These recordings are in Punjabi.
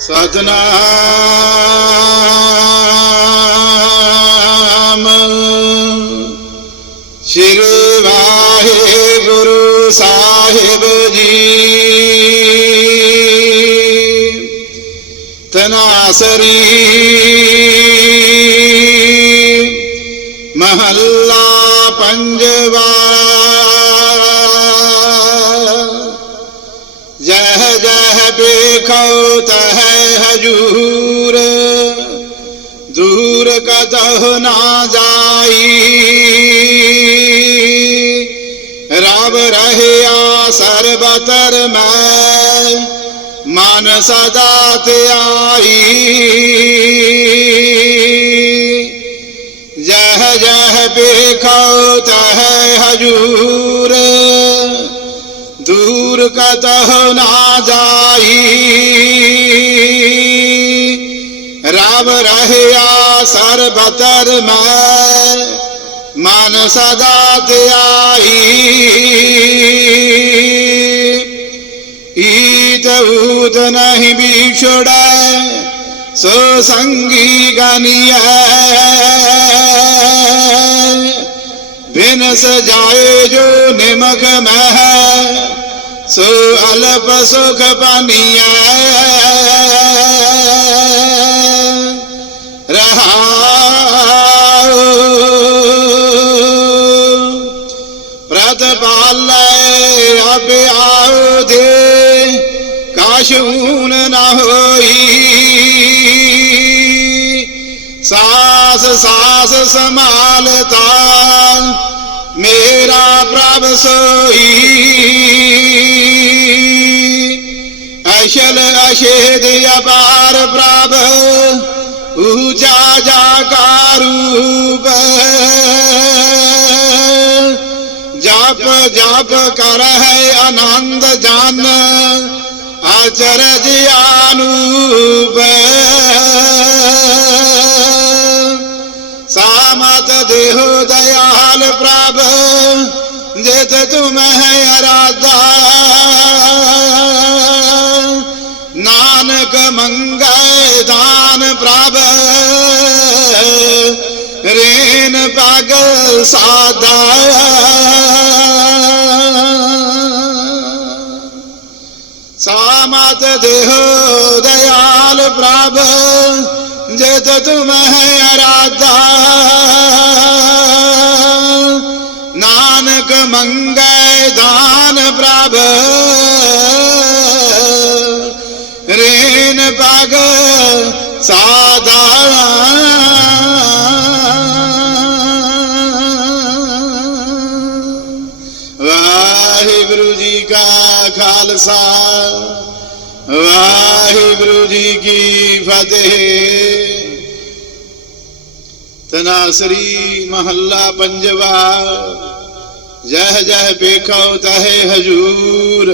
ਸਤਨਾਮ ਸ੍ਰੀ ਵਾਹਿਗੁਰੂ ਸਾਹਿਬ ਜੀ। ਤਨਾਸਰੀ ਮਹੱਲਾ ਪੰਜਵਾ। ਜਹ ਜਹ ਬੇਖੋ ਤਹ ਹਜੂਰ ਦੂਰ ਕਤਹੁ ਨਾ ਜਾਈ ਰਬ ਰਹਿਆ ਸਰਬਤਰ ਮੈਂ ਮਨ ਸਦਾ ਧਿਆਈ ਜਹ ਜਹ ਬੇਖੋ ਤਹ ਹਜੂਰ ਦੂਰ ਕਤਹੁ ਨਾ ਜਾਈ ਰਬ राम रहया सर्वतर में मन सदा त्याई ईत ऊत नहीं बिछुड़, सुसंगी गनी बिन सजाए जो निमक मह सो अल्प सुख पनिया ਪ੍ਰਤਪਾਲੈ ਅਬ ਆਉਦੇ ਕਾਸ਼ੂਨ ਨਾ ਹੋਈ। ਸਾਸ ਸਾਸ ਸਮਾਲਤਾ ਮੇਰਾ ਪ੍ਰਭ ਸੋਈ। ਅਸ਼ਲ ਅਸ਼ੇਦ ਅਪਾਰ ਪ੍ਰਭ ਜਪ ਜਪ ਕਰ ਹੈ ਆਨੰਦ ਜਨ ਆਚਰਜ ਅਨੂਪ ਸਾਮਤ ਦੇਹੁ ਦਇਆਲ ਪ੍ਰਭ, ਜਿਤ ਤੁਮ ਹੈ ਅਰਾਧਾ। ਨਾਨਕ ਮੰਗੈ ਦਾਨ ਪ੍ਰਭ, ਰੇਨ ਪਾਗਲ ਸਾਦਾ ਸਾਮਤ ਦੇਹੁ ਦਇਆਲ ਪ੍ਰਭ, ਜਿਤ ਤੁਮ ਹੈ ਅਰਾਧਾ। ਨਾਨਕ ਮੰਗੈ ਦਾਨ ਪ੍ਰਭ, ਰੇਨ ਪਗ ਸਾਦਾ ਵਾਹਿਗੁਰੂ ਜੀ ਕਾ ਖਾਲਸਾ। ਵਾਹਿਗੁਰੂ ਜੀ ਕੀ ਫਤਿਹ। ਤਨਾਸਰੀ ਮਹੱਲਾ ਪੰਜਵਾ। ਜਹ ਜਹ ਵੇਖੋ ਤਹੇ ਹਜੂਰ।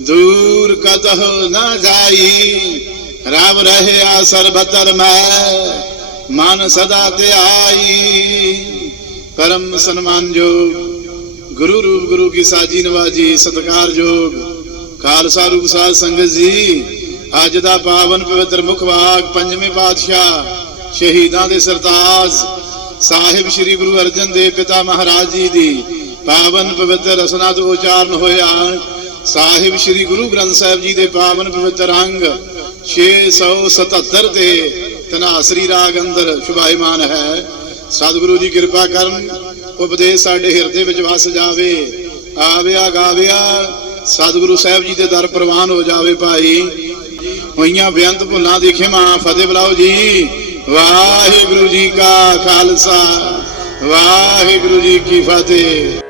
ਦੂਰ ਕਤਹੁ ਨਾ ਜਾਈ। ਰਾਮ ਰਹਿਆ ਸਰਬਤਰ ਮੈਂ। ਮਨ ਸਦਾ ਤੇ ਆਈ ਪਰਮ ਸਨਮਾਨ ਸਨਮਾਨਯੋਗ ਗੁਰੂ ਰੂਪ ਗੁਰੂ ਕੀ ਸਾਜੀ ਨਵਾਜੀ ਸਤਿਕਾਰਯੋਗ ਖਾਲਸਾ ਰੂਪ ਸਾਧ ਸੰਗਤ ਜੀ। ਅੱਜ ਦਾ ਪਾਵਨ ਪਵਿੱਤਰ ਮੁਖਵਾਕ ਪੰਜਵੇਂ ਪਾਤਸ਼ਾਹ, ਸ਼ਹੀਦਾਂ ਦੇ ਸਰਤਾਜ, ਸਾਹਿਬ ਸ੍ਰੀ ਗੁਰੂ ਅਰਜਨ ਦੇਵ ਪਿਤਾ ਮਹਾਰਾਜ ਜੀ ਦੀ ਪਾਵਨ ਪਵਿੱਤਰ ਰਸਨਾ ਤੋਂ ਉਚਾਰਨ ਹੋਇਆ। ਸਾਹਿਬ ਸ੍ਰੀ ਗੁਰੂ ਗ੍ਰੰਥ ਸਾਹਿਬ ਜੀ ਦੇ ਪਾਵਨ ਪਵਿੱਤਰ ਅੰਗ 677 ਤੇ ਤਨਾਸਰੀ ਰਾਗ ਅੰਦਰ ਸ਼ੁਭਾਇਮਾਨ ਹੈ। ਸਤਿਗੁਰੂ ਜੀ ਕਿਰਪਾ ਕਰਨ, ਉਪਦੇਸ਼ ਸਾਡੇ ਹਿਰਦੇ ਵਿੱਚ ਵਸ ਜਾਵੇ, ਆਵਿਆ ਗਾਵਿਆ, ਸਤਿਗੁਰੂ ਸਾਹਿਬ ਜੀ ਦੇ ਦਰ ਪ੍ਰਵਾਨ ਹੋ ਜਾਵੇ ਭਾਈ। ਹੋਈਆਂ ਬੇਅੰਤ ਭੁੱਲਾਂ ਦੀ ਮਾਂ ਫਤਿਹ ਬੁਲਾਓ ਜੀ। ਵਾਹਿਗੁਰੂ ਜੀ ਕਾ ਖਾਲਸਾ। ਵਾਹਿਗੁਰੂ ਜੀ ਕੀ ਫਤਿਹ।